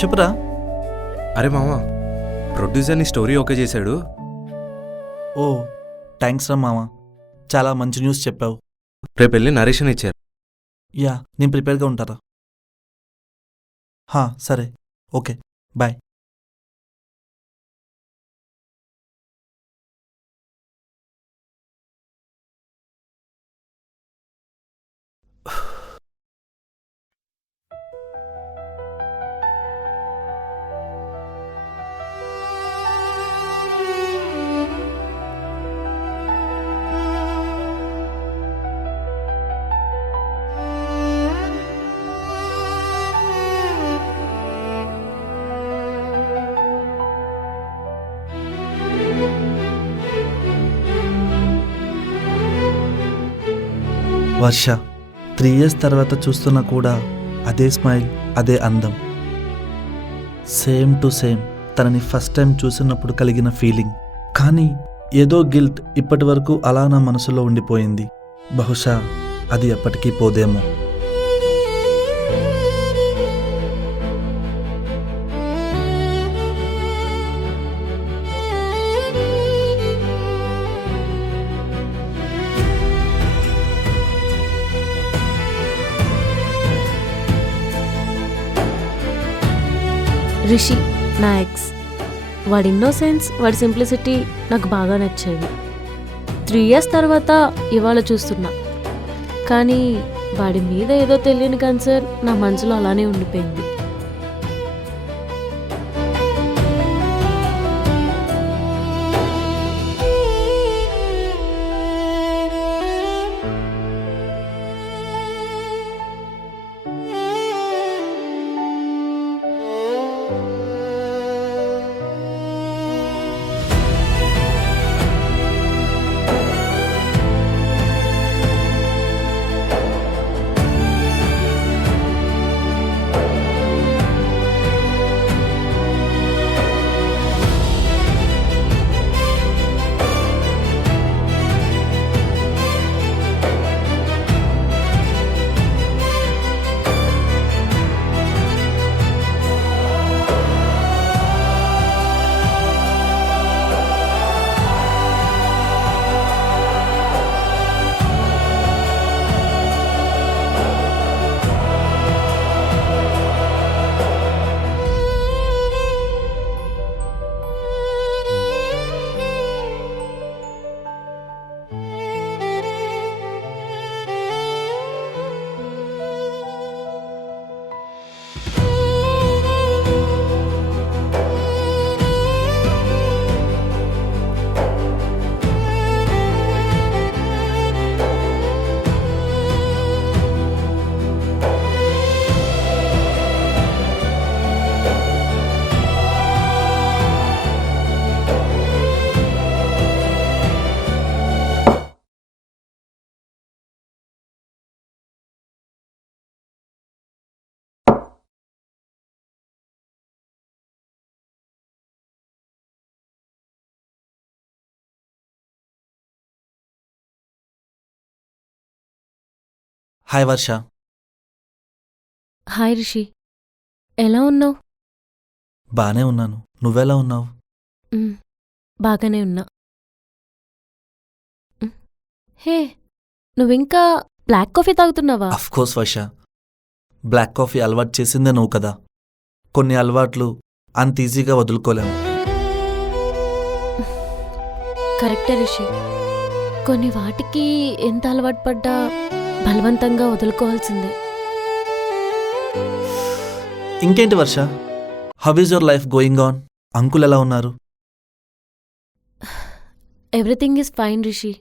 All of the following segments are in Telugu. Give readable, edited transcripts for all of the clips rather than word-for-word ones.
చెప్పురా. అరే మామ, ప్రొడ్యూసర్ని స్టోరీ ఓకే చేశాడు. ఓ థ్యాంక్స్ రా మామ, చాలా మంచి న్యూస్ చెప్పావు. రేపు వెళ్ళి నరేషన్ ఇచ్చారు. యా, నేను ప్రిపేర్గా ఉంటారా. సరే, ఓకే, బాయ్. వర్ష 3 years తర్వాత చూస్తున్నా కూడా అదే స్మైల్, అదే అందం. సేమ్ టు సేమ్ తనని ఫస్ట్ టైం చూసినప్పుడు కలిగిన ఫీలింగ్. కానీ ఏదో గిల్ట్ ఇప్పటి వరకు అలా నా మనసులో ఉండిపోయింది. బహుశా అది ఎప్పటికీ పోదేమో. రిషి నా ఎక్స్. వాడి ఇన్నోసెన్స్, వాడి సింప్లిసిటీ నాకు బాగా నచ్చేవి. 3 years తర్వాత ఇవాళ చూస్తున్నా. కానీ వాడి మీద ఏదో తెలియని కన్సర్న్ నా మనసులో అలానే ఉండిపోయింది. హాయ్ వర్ష. హాయ్ రిషి, ఎలా ఉన్నావు? బానే ఉన్నాను, నువ్వెలా ఉన్నావు? బాగానే ఉన్నా. హే, నువ్వింకా బ్లాక్ కాఫీ తాగుతున్నావా? అఫ్కోర్స్ వర్ష, బ్లాక్ కాఫీ అలవాటు చేసిందే నువ్వు కదా. కొన్ని అలవాట్లు అంత ఈజీగా వదులుకోలేము. కరెక్టే రిషి, కొన్ని వాటికి ఎంత అలవాటు పడ్డా బలవంతంగా వదులుకోవాల్సిందే. ఇంకేంటి Varsha, how is your life going on? Uncle ఎలా ఉన్నారు? Everything is fine Rishi.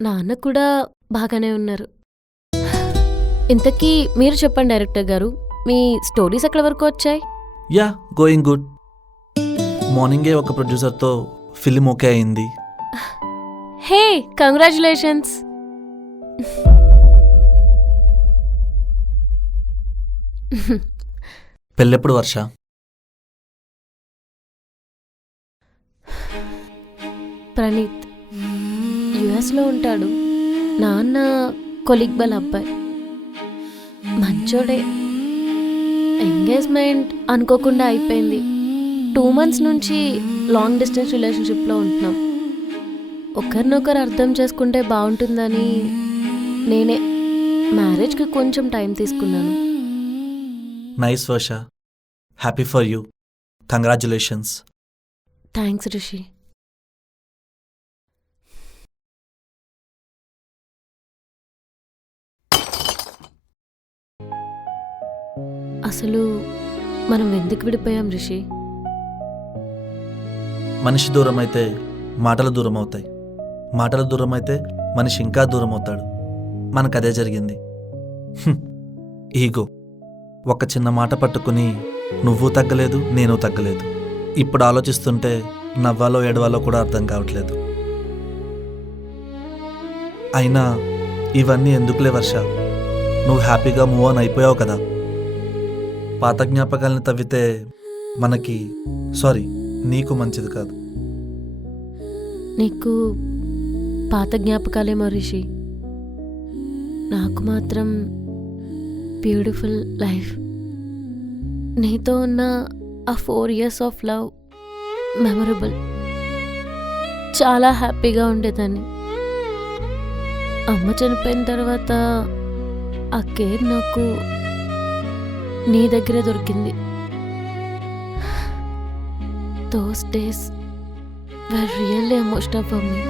నాన్న కూడా బాగానే ఉన్నారు. ఇంతకీ మీరు చెప్పండి డైరెక్టర్ గారు, మీ స్టోరీస్ ఎక్కడి వరకు వచ్చాయి? Yeah, going good. మార్నింగే ఒక ప్రొడ్యూసర్తో ఫిలిం ఓకే అయింది. హే, కంగ్రాచులేషన్స్. పెళ్ళెప్పుడు వర్ష? ప్రణీత్ యుఎస్లో ఉంటాడు. నాన్న కొలిగ్ బల్ అబ్బాయి, మంచోడే. ఎంగేజ్మెంట్ అనుకోకుండా అయిపోయింది. 2 months నుంచి లాంగ్ డిస్టెన్స్ రిలేషన్షిప్లో ఉంటున్నాం. ఒకరినొకరు అర్థం చేసుకుంటే బాగుంటుందని నేనే మ్యారేజ్కి కొంచెం టైం తీసుకున్నాను. Nice Varsha, happy for you, congratulations. Thanks Rishi. అసలు మనం ఎందుకు విడిపోయాం రిషి? మనిషి దూరం అయితే మాటలు దూరం అవుతాయి, మాటలు దూరం అయితే మనిషి ఇంకా దూరం అవుతాడు. మనకు అదే జరిగింది. ఈగో. ఒక చిన్న మాట పట్టుకుని నువ్వు తగ్గలేదు, నేను తగ్గలేదు. ఇప్పుడు ఆలోచిస్తుంటే నవ్వాలో ఏడవాలో కూడా అర్థం కావట్లేదు. అయినా ఇవన్నీ ఎందుకులే వర్ష, నువ్వు హ్యాపీగా మూవ్ ఆన్ అయిపోయావు కదా. పాత జ్ఞాపకాలని తవ్వితే మనకి నీకు మంచిది కాదు. నీకు పాత జ్ఞాపకాలేమో రిషి, నాకు మాత్రం బ్యూటిఫుల్ లైఫ్. నీతో ఉన్న ఆ 4 years ఆఫ్ లవ్ మెమరబుల్. చాలా హ్యాపీగా ఉండేదాన్ని. అమ్మ చనిపోయిన తర్వాత ఆ కేర్ నాకు నీ దగ్గరే దొరికింది. Those days were really emotional for me.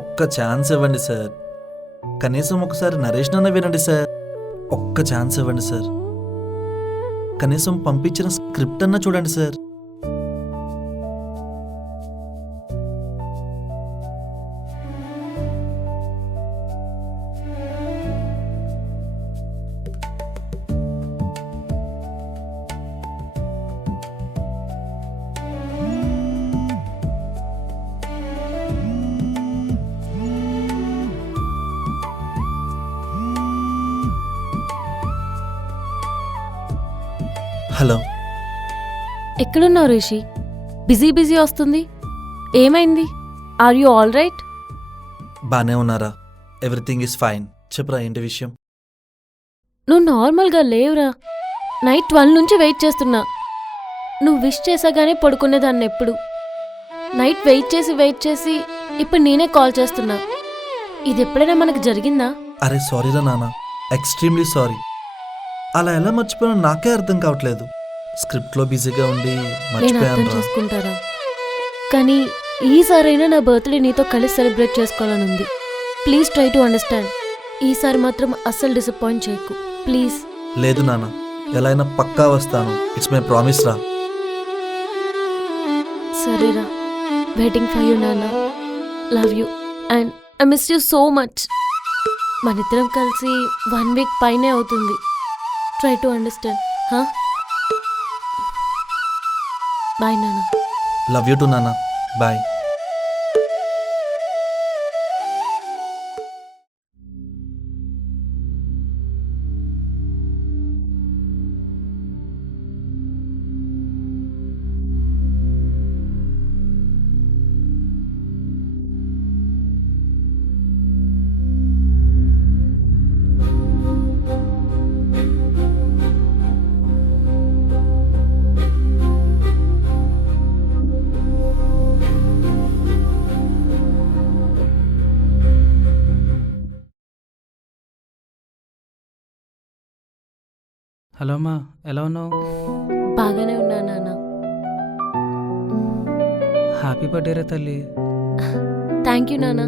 ఒక్క ఛాన్స్ ఇవ్వండి సార్, కనీసం ఒకసారి నరేష్ నన్న వినండి సార్. ఒక్క ఛాన్స్ ఇవ్వండి సార్, కనీసం పంపించిన స్క్రిప్ట్ అన్న చూడండి సార్. హలో, ఎక్కడున్నావు రిషి? బిజీ వస్తుంది. ఏమైంది? Are you all right? బానే ఉన్నారా? Everything is fine. చెప్పురా, ఏంటి విషయం? నువ్వు నార్మల్గా లేవురా. నైట్ 12 నుంచి వెయిట్ చేస్తున్నా. నువ్వు విష్ చేసాగానే పడుకునేదాన్ని ఎప్పుడు. నైట్ వెయిట్ చేసి ఇప్పుడు నేనే కాల్ చేస్తున్నా. ఇది ఎప్పుడైనా మనకు జరిగిందా? అరే సారీరా నాన్న, ఎక్స్ట్రీమ్లీ సారీ. అలా ఎలా మర్చిపోయినా నాకే అర్థం కావట్లేదు. స్క్రిప్ట్లో బిజీగా ఉండి నేను అర్థం మర్చిపోయాను రా. చేసుకుంటారా, కానీ ఈసారైనా నా బర్త్డే నీతో కలిసి సెలబ్రేట్ చేసుకోవాలని ఉంది. Please try to understand. ఈసారి మాత్రం అస్సలు డిసప్పాయింట్ చేయకు ప్లీజ్. లేదు నాన్న, ఎలా అయినా పక్కా వస్తాను. ఇట్స్ మై ప్రామిస్ రా. సరేరా, వెయిటింగ్ ఫర్ యూ నాన్న. Love you and I miss you so much. మనిద్దరం కలిసి 1 week పైనే అవుతుంది. Try to understand. బాయ్ నాన్న. లవ్ యూ టు నాన్న. బాయ్. హలో అమ్మా, ఎలా ఉన్నావు? బాగానే ఉన్నా నాన్న. హ్యాపీ బర్త్డే రే తల్లి. థ్యాంక్ యూ నాన్న,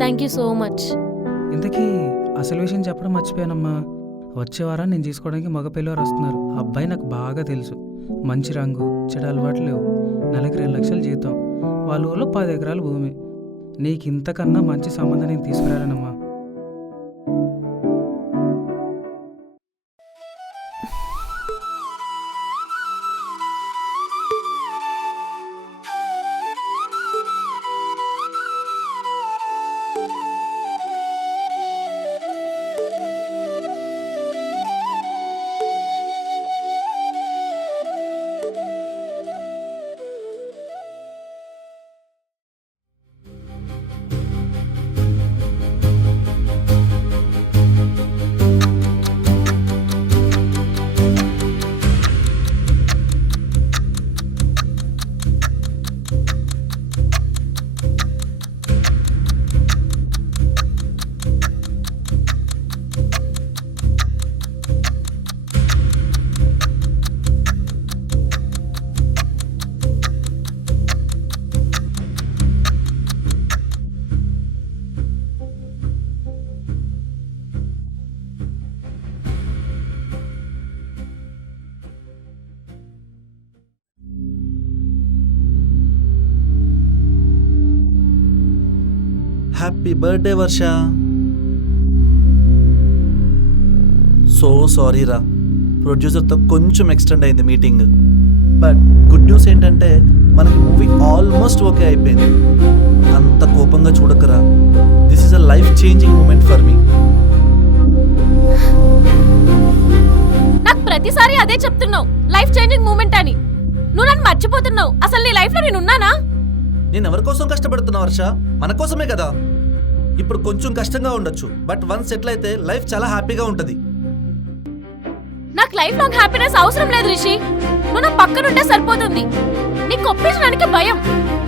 థ్యాంక్ యూ సో మచ్. ఇంతకీ అసలు విషయం చెప్పడం మర్చిపోయానమ్మా. వచ్చే వారం నేను తీసుకోవడానికి మగ పిల్లవారు వస్తున్నారు. అబ్బాయి నాకు బాగా తెలుసు. మంచి రంగు, చెడు అలవాట్లు లేవు. నెలకి 2 లక్షలు జీతం. వాళ్ళ ఊళ్ళో 10 ఎకరాల భూమి. నీకు ఇంతకన్నా మంచి సంబంధం నేను తీసుకురాలేనమ్మా. హ్యాపీ బర్త్డే వర్ష. సో సారీ రా, ప్రొడ్యూసర్తో కొంచెం ఎక్స్టెండ్ అయింది మీటింగ్. బట్ గుడ్ న్యూస్ ఏంటంటే మనకి మూవీ ఆల్మోస్ట్ ఓకే అయిపోయింది. అంత కోపంగా చూడకరా, this is a life changing moment for me. నాకు ప్రతిసారి అదే చెప్తున్నావు, లైఫ్ చేంజింగ్ మూమెంట్ అని. నువ్వు నన్ను మర్చిపోతున్నావు. అసలు నీ లైఫ్ లో నేను ఉన్నానా? నేను ఎవరి కోసం కష్టపడుతున్నా వర్ష? మన కోసమే కదా. ఇప్పుడు కొంచెం కష్టంగా ఉండొచ్చు, బట్ వన్స్ సెటిల్ అయితే లైఫ్ చాలా హ్యాపీగా ఉంటుంది. నాకు లైఫ్ లాంగ్ హ్యాపీనెస్ అవసరం లేదు రిషి. నువ్వు నా పక్కనుంటే సరిపోతుంది. నీకు ఒప్పించడానికి భయం.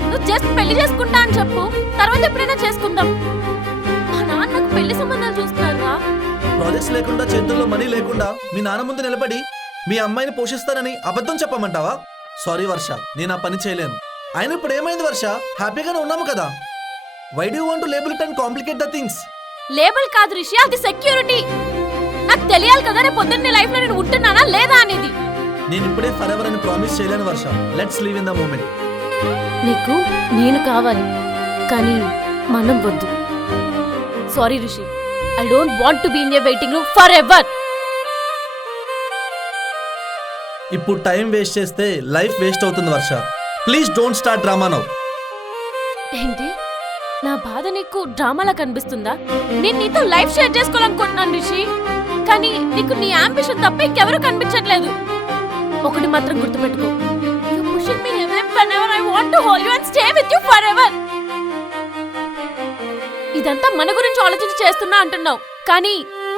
నువ్వు జస్ట్ పెళ్లి చేసుకుంటా అని చెప్పు, తర్వాత ఎప్పుడైనా చేసుకుందాం. మా నాన్న నాకు పెళ్లి సంబంధాలు చూస్తున్నారా? ప్రాజెక్ట్స్ లేకుండా, చేతుల్లో మనీ లేకుండా మీ నాన్న ముందు నిలబడి మీ అమ్మాయిని పోషిస్తానని అబద్ధం చెప్పమంటావా? సారీ వర్ష, నేను ఆ పని చేయలేను. అయినా ఇప్పుడు ఏమైంది వర్ష? హ్యాపీగానే ఉన్నాము కదా. Why do want to label it and complicate the things? Label కాదు రిషి, అది సెక్యూరిటీ. నాకు తెలియాలి కదా రేపు పొద్దున్న నీ లైఫ్ లో నేను ఉంటున్నానా లేదా అనేది. నేను ఇప్పుడే ఫర్ ఎవర్ అని ప్రామిస్ చేయలేను Varsha. Let's live in the moment. నీకు నేను కావాలి, కానీ మనం వద్దు. Sorry Rishi, I don't want to be in a waiting room forever. ఇప్పుడు టైం వేస్ట్ చేస్తే లైఫ్ వేస్ట్ అవుతుంది Varsha. Please don't start drama now. ఏంటి, నా బాధ నీకు డ్రామాలా కనిపిస్తుందా? నేను నీతో లైఫ్ షేర్ చేసుకోవాలనుకుంటున్నాను రిషి, కానీ నీకు నీ అంబిషన్ తప్ప ఇంకెవరూ కనిపించట్లేదు. ఒకటి మాత్రం గుర్తుపెట్టుకో, you pushing me away whenever I want to hold you and stay with you forever. ఇదంతా మన గురించి ఆలోచించి చేస్తున్నా అంటున్నావు, కానీ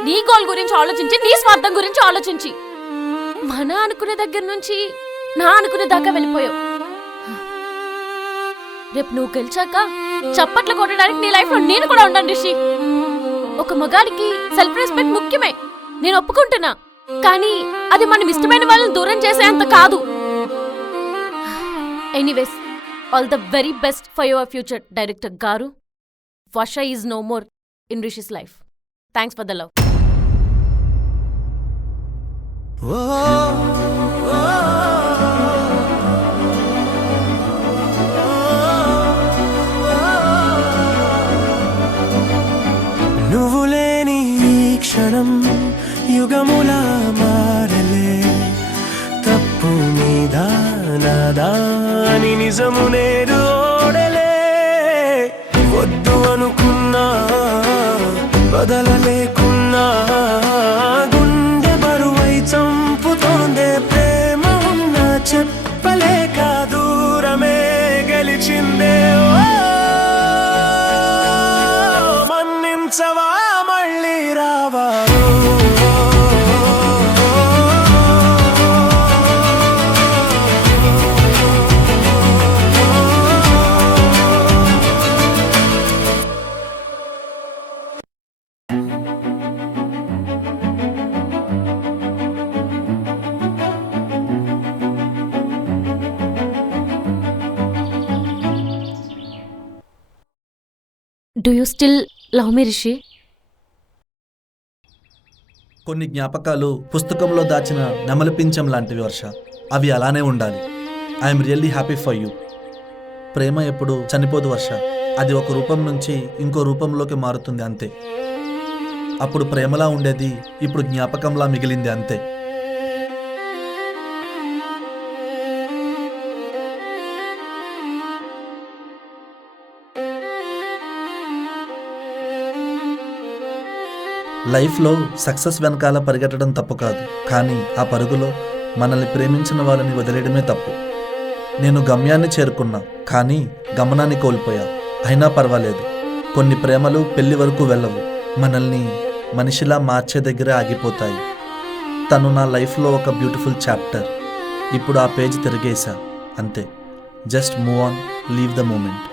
నీ గోల్ గురించి ఆలోచించి, నీ స్వార్థం గురించి ఆలోచించి మన అనుకునే దగ్గర నుంచి నా అనుకునే దాకా వెళ్ళిపోయావు. రేపు నువ్వు గెలిచాక చప్పట్లు కొట్టడానికి నీ లైఫ్ లో నేను కూడా ఉండను రిషి. ఒక మగాడికి సెల్ఫ్ రెస్పెక్ట్ ముఖ్యమే, నేను ఒప్పుకుంటున్నా. కానీ అది మనం ఇష్టమైన వాళ్ళని దూరం చేసేంత కాదు. Anyways, all the very best for your future director గారు. Varsha is no more in Rishi's life. Thanks for the love. నువ్వు లేని ఈ క్షణం యుగములా మారలే. తప్పు మీద నాదా అని నిజము నేడు ఓడలే. వద్దు అనుకున్నా బదలలేకున్నా గుండె బరువై చంపుతోందే. ప్రేమ ఉన్నా చెప్పలేక దూరమే గెలిచిందే. మన్నించవా మళ్ళీ రావా? డూ యూ స్టిల్ లవ్ మీ రిషి? కొన్ని జ్ఞాపకాలు పుస్తకంలో దాచిన నెమలి పించం లాంటివి వర్ష. అవి అలానే ఉండాలి. I'm really happy for you. ప్రేమ ఎప్పుడు చనిపోదు వర్ష. అది ఒక రూపం నుంచి ఇంకో రూపంలోకి మారుతుంది అంతే. అప్పుడు ప్రేమలా ఉండేది ఇప్పుడు జ్ఞాపకంలా మిగిలింది అంతే. లైఫ్లో సక్సెస్ వెనకాల పరిగెట్టడం తప్పు కాదు, కానీ ఆ పరుగులో మనల్ని ప్రేమించిన వాళ్ళని వదిలేయడమే తప్పు. నేను గమ్యాన్ని చేరుకున్నా, కానీ గమనాన్ని కోల్పోయా. అయినా పర్వాలేదు, కొన్ని ప్రేమలు పెళ్లి వరకు వెళ్ళవు, మనల్ని మనిషిలా మార్చే దగ్గరే ఆగిపోతాయి. తను నా లైఫ్లో ఒక బ్యూటిఫుల్ చాప్టర్. ఇప్పుడు ఆ పేజ్ తిరిగేశా అంతే. Just move on, leave the moment.